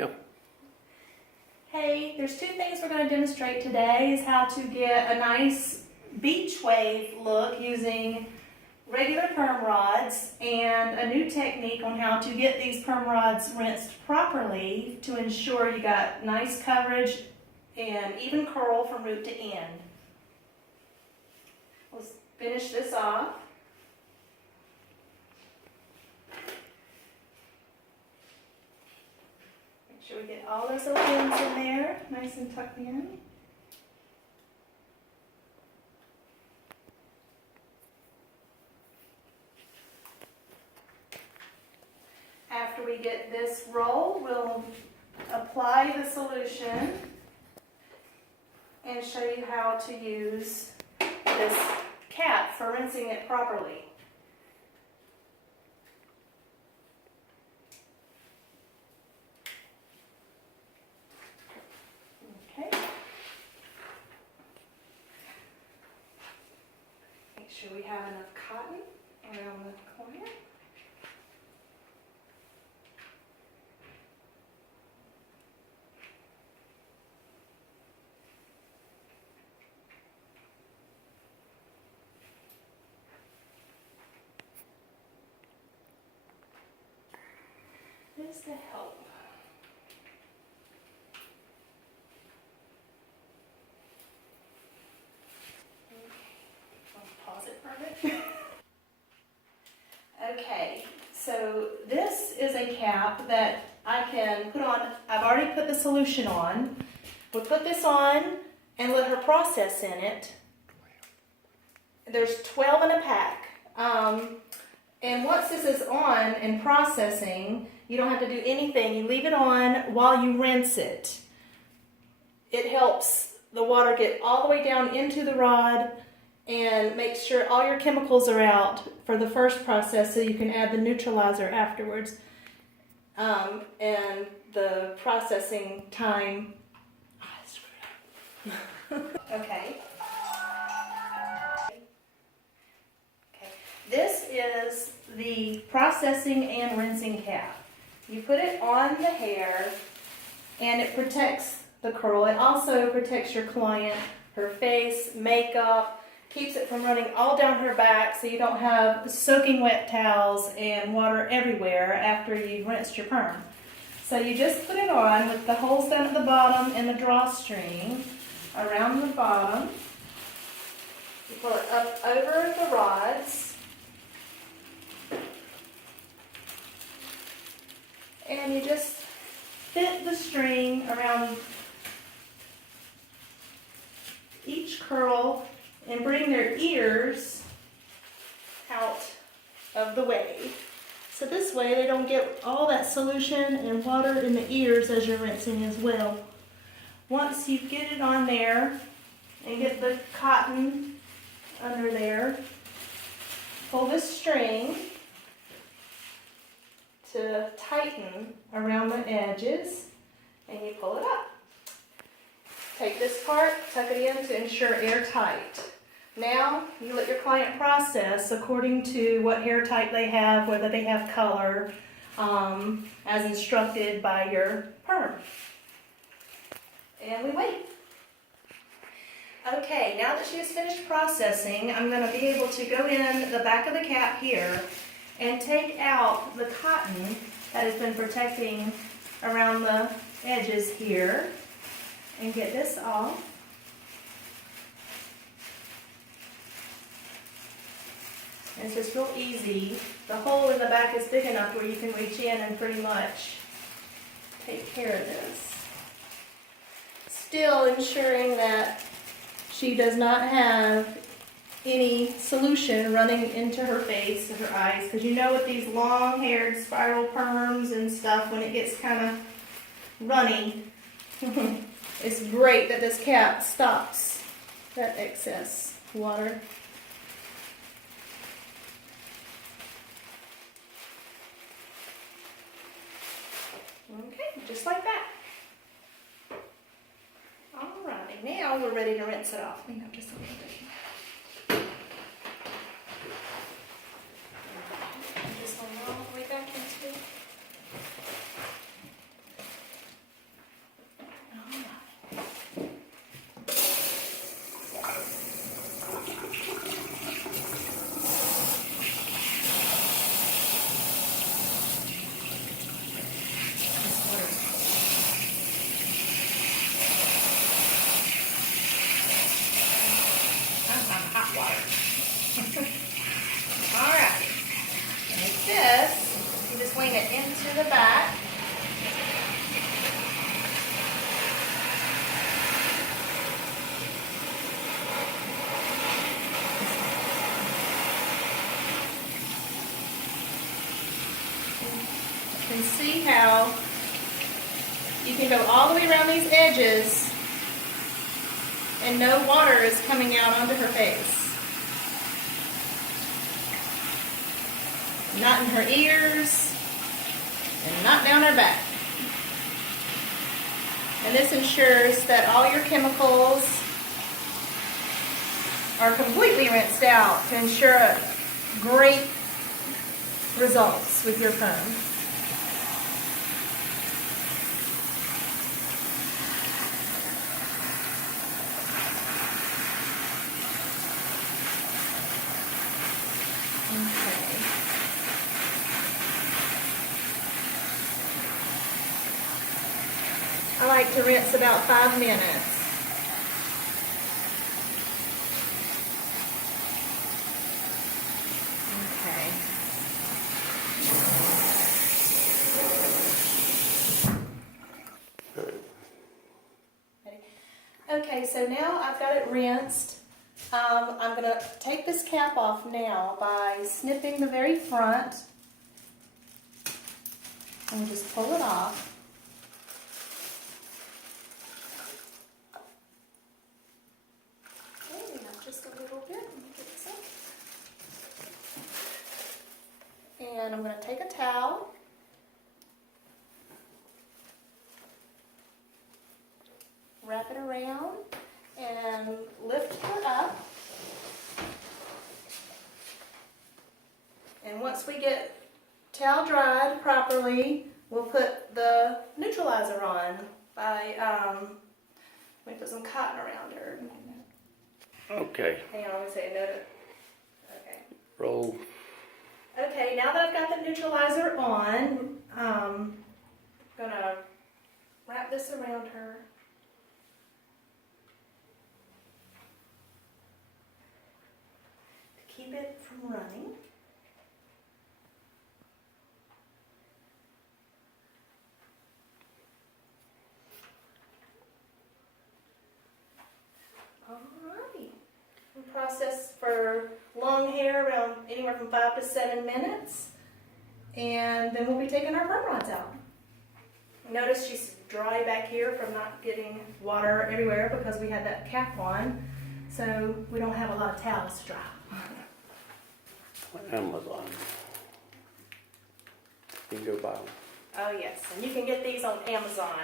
Yeah. Hey, there's two things we're going to demonstrate today is how to get a nice beach wave look using regular perm rods and a new technique on how to get these perm rods rinsed properly to ensure you got nice coverage and even curl from root to end. Let's finish this off. Make sure we get all those little ends in there, nice and tucked in. After we get this roll, we'll apply the solution and show you how to use this cap for rinsing it properly. Okay. Make sure we have enough cotton around the corner. Just to help. Pause it for a bit. Okay, so this is a cap that I can put on. I've already put the solution on. We'll put this on and let her process in it. There's 12 in a pack. And once this is on and processing, you don't have to do anything. You leave it on while you rinse it. It helps the water get all the way down into the rod and make sure all your chemicals are out for the first process so you can add the neutralizer afterwards. And the processing time. I screwed up. Okay. This is the processing and rinsing cap. You put it on the hair and it protects the curl. It also protects your client, her face, makeup, keeps it from running all down her back so you don't have soaking wet towels and water everywhere after you've rinsed your perm. So you just put it on with the holes down at the bottom and the drawstring around the bottom. You pull it up over the rods. And you just fit the string around each curl and bring their ears out of the way. So this way they don't get all that solution and water in the ears as you're rinsing as well. Once you get it on there and get the cotton under there, pull this string to tighten around the edges, and you pull it up. Take this part, tuck it in to ensure airtight. Now you let your client process according to what hair type they have, whether they have color, as instructed by your perm. And we wait. Okay, now that she has finished processing, I'm going to be able to go in the back of the cap here and take out the cotton that has been protecting around the edges here and get this off. And it's just real easy. The hole in the back is big enough where you can reach in and pretty much take care of this. Still ensuring that she does not have any solution running into her face or her eyes, because you know with these long-haired spiral perms and stuff, when it gets kind of runny, it's great that this cap stops that excess water. Okay, just like that. Alright, now we're ready to rinse it off. Clean up just a little bit. can see how you can go all the way around these edges and no water is coming out onto her face. Not in her ears and not down her back. And this ensures that all your chemicals are completely rinsed out to ensure great results with your perm. Okay. I like to rinse about 5 minutes. Okay, so now I've got it rinsed. I'm going to take this cap off now by snipping the very front and just pull it off. Okay, now just a little bit. Let me get this up. And I'm going to take a towel. Wrap it around and lift her up. And once we get towel dried properly, we'll put the neutralizer on by, let me put some cotton around her. Okay. Hang on, let me say a note. Okay. Roll. Okay, now that I've got the neutralizer on, I'm gonna wrap this around her. Keep it from running. Alrighty. We'll process for long hair around anywhere from 5 to 7 minutes. And then we'll be taking our perm rods out. Notice she's dry back here from not getting water everywhere because we had that cap on. So we don't have a lot of towels to dry. Amazon. You can go buy them. Oh yes, and you can get these on Amazon.